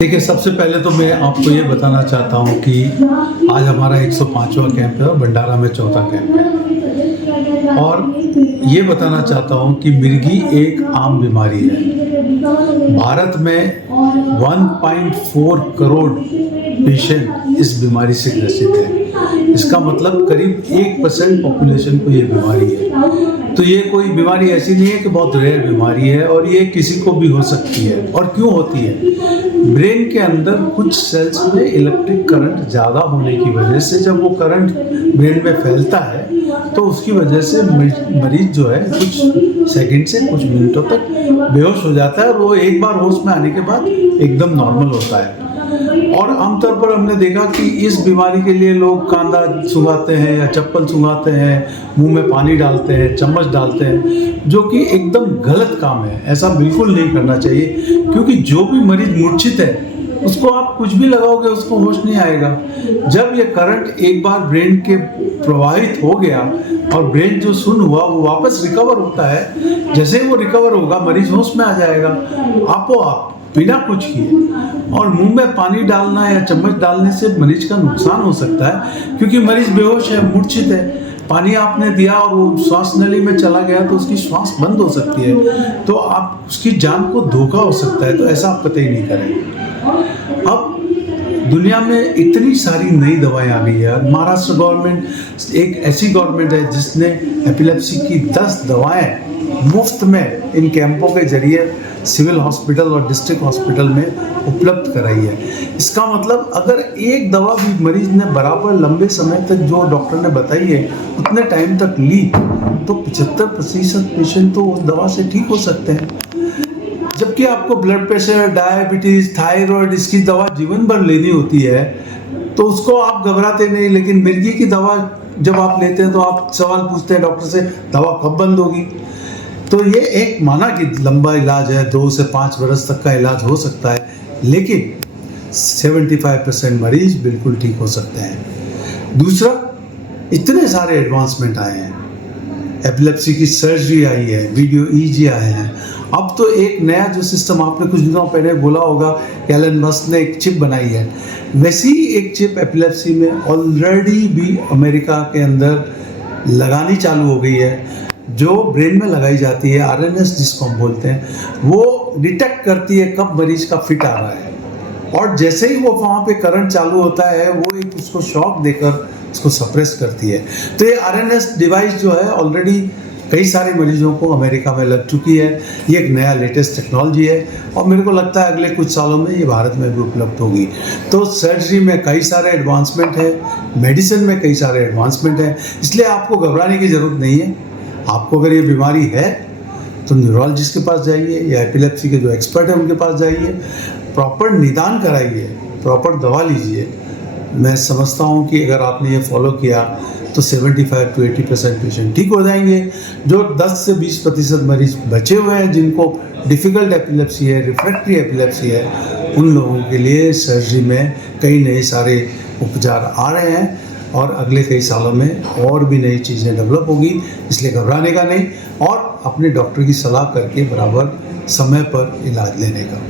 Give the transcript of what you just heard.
देखिए, सबसे पहले तो मैं आपको ये बताना चाहता हूँ कि आज हमारा 105वां कैंप है और भंडारा में चौथा कैंप है। और ये बताना चाहता हूँ कि मिर्गी एक आम बीमारी है। भारत में 1.4 करोड़ पेशेंट इस बीमारी से ग्रसित है। इसका मतलब करीब 1% पॉपुलेशन को ये बीमारी है। तो ये कोई बीमारी ऐसी नहीं है कि बहुत रेयर बीमारी है, और ये किसी को भी हो सकती है। और क्यों होती है? ब्रेन के अंदर कुछ सेल्स में इलेक्ट्रिक करंट ज़्यादा होने की वजह से जब वो करंट ब्रेन में फैलता है तो उसकी वजह से मरीज जो है कुछ सेकंड से कुछ मिनटों तक बेहोश हो जाता है, और वो एक बार होश में आने के बाद एकदम नॉर्मल होता है। और आमतौर पर हमने देखा कि इस बीमारी के लिए लोग कांदा सुंघाते हैं या चप्पल सुंघाते हैं, मुंह में पानी डालते हैं, चम्मच डालते हैं, जो कि एकदम गलत काम है। ऐसा बिल्कुल नहीं करना चाहिए, क्योंकि जो भी मरीज मूर्छित है उसको आप कुछ भी लगाओगे उसको होश नहीं आएगा। जब ये करंट एक बार ब्रेन के प्रवाहित हो गया और ब्रेन जो सुन्न हुआ वो वापस रिकवर होता है, जैसे ही वो रिकवर होगा मरीज होश में आ जाएगा आपो आप, बिना कुछ किए। और मुंह में पानी डालना या चम्मच डालने से मरीज का नुकसान हो सकता है, क्योंकि मरीज बेहोश है, मूर्छित है। पानी आपने दिया और वो श्वास नली में चला गया तो उसकी श्वास बंद हो सकती है, तो आप उसकी जान को धोखा हो सकता है। तो ऐसा आप कतई नहीं करें। अब दुनिया में इतनी सारी नई दवाएं आ गई है। महाराष्ट्र गवर्नमेंट एक ऐसी गवर्नमेंट है जिसने एपिलेप्सी की 10 दवाएं मुफ्त में इन कैंपों के जरिए सिविल हॉस्पिटल और डिस्ट्रिक्ट हॉस्पिटल में उपलब्ध कराई है। इसका मतलब अगर एक दवा भी मरीज ने बराबर लंबे समय तक जो डॉक्टर ने बताई है उतने टाइम तक ली तो 75% पेशेंट तो उस दवा से ठीक हो सकते हैं। जबकि आपको ब्लड प्रेशर, डायबिटीज, थायराइड, इसकी दवा जीवन भर लेनी होती है, तो उसको आप घबराते नहीं। लेकिन मिर्गी की दवा जब आप लेते हैं तो आप सवाल पूछते हैं डॉक्टर से, दवा कब बंद होगी? तो ये एक माना कि लंबा इलाज है, 2 से 5 वर्ष तक का इलाज हो सकता है, लेकिन 75% मरीज बिल्कुल ठीक हो सकते हैं। दूसरा, इतने सारे एडवांसमेंट आए हैं, एपिलेप्सी की सर्जरी आई है, वीडियो ईजी आए हैं। अब तो एक नया जो सिस्टम आपने कुछ दिनों पहले बोला होगा, एलन मस्क ने एक चिप बनाई है, वैसी ही एक चिप एपिलेप्सी में ऑलरेडी भी अमेरिका के अंदर लगानी चालू हो गई है, जो ब्रेन में लगाई जाती है। RNS जिसको हम बोलते हैं, वो डिटेक्ट करती है कब मरीज का फिट आ रहा है, और जैसे ही वो वहाँ पे करंट चालू होता है वो एक उसको शॉक देकर उसको सप्रेस करती है। तो ये RNS डिवाइस जो है ऑलरेडी कई सारे मरीजों को अमेरिका में लग चुकी है। ये एक नया लेटेस्ट टेक्नोलॉजी है, और मेरे को लगता है अगले कुछ सालों में ये भारत में भी उपलब्ध होगी। तो सर्जरी में कई सारे एडवांसमेंट है, मेडिसिन में कई सारे एडवांसमेंट है, इसलिए आपको घबराने की ज़रूरत नहीं है। आपको अगर ये बीमारी है तो न्यूरोलॉजिस्ट के पास जाइए या एपिलेप्सी के जो एक्सपर्ट हैं उनके पास जाइए, प्रॉपर निदान कराइए, प्रॉपर दवा लीजिए। मैं समझता हूँ कि अगर आपने ये फॉलो किया तो 75 to 80% पेशेंट ठीक हो जाएंगे। जो 10 से 20% मरीज बचे हुए हैं जिनको डिफ़िकल्ट एपिलेप्सी है, रिफ्रैक्टरी एपिलेप्सी है, उन लोगों के लिए सर्जरी में कई नए सारे उपचार आ रहे हैं, और अगले कई सालों में और भी नई चीज़ें डेवलप होगी। इसलिए घबराने का नहीं, और अपने डॉक्टर की सलाह करके बराबर समय पर इलाज लेने का।